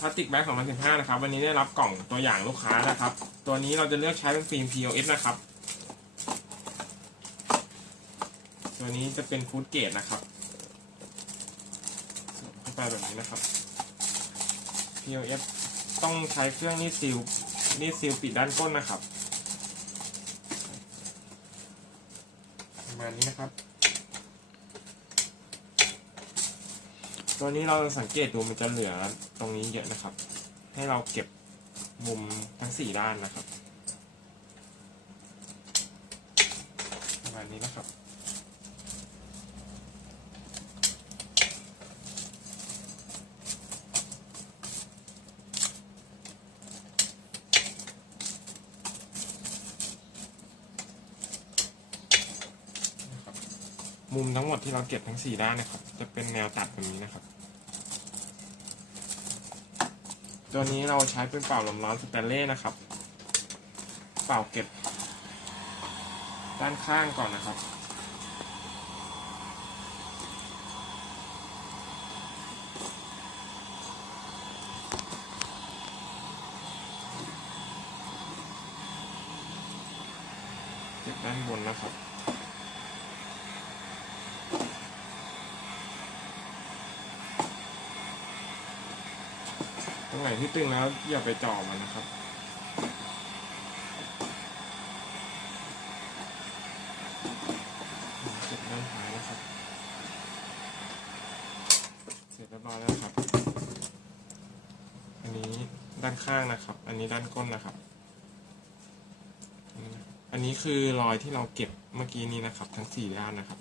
พลาสติกแบ็ก2015 นะครับ วันนี้ได้รับกล่องตัวอย่างลูกค้านะครับ ตัวนี้เราจะเลือกใช้เป็นฟิล์ม POS นะครับ ตัวนี้จะเป็นฟูดเกรดนะครับเข้าไปแบบนี้นะครับ POS ต้องใช้เครื่องรีดซีลรีดซีลปิดด้านก้นนะครับ ประมาณนี้นะครับ ตัวนี้เราสังเกตดูมันจะเหลือตรงนี้เยอะนะครับ ให้เราเก็บมุมทั้งสี่ด้านนะครับประมาณนี้นะครับ มุมทั้งหมดที่เราเก็บทั้งสี่ด้านนะครับ จะเป็นแนวตัดแบบนี้นะครับ ตัวนี้เราใช้เป็นเป่าลมร้อนสแตนเล่นะครับ เป่าเก็บ ด้านข้างก่อนนะครับ เก็บด้านบนนะครับ รงไหนที่ตึงแล้วอย่าไปจ่อมันนะครับ เสร็จด้านท้ายนะครับ เสร็จเรียบร้อยแล้วครับ อันนี้ด้านข้างนะครับ อันนี้ด้านก้นนะครับ อันนี้คือรอยที่เราเก็บเมื่อกี้นี้นะครับ ทั้งสี่ด้านนะครับ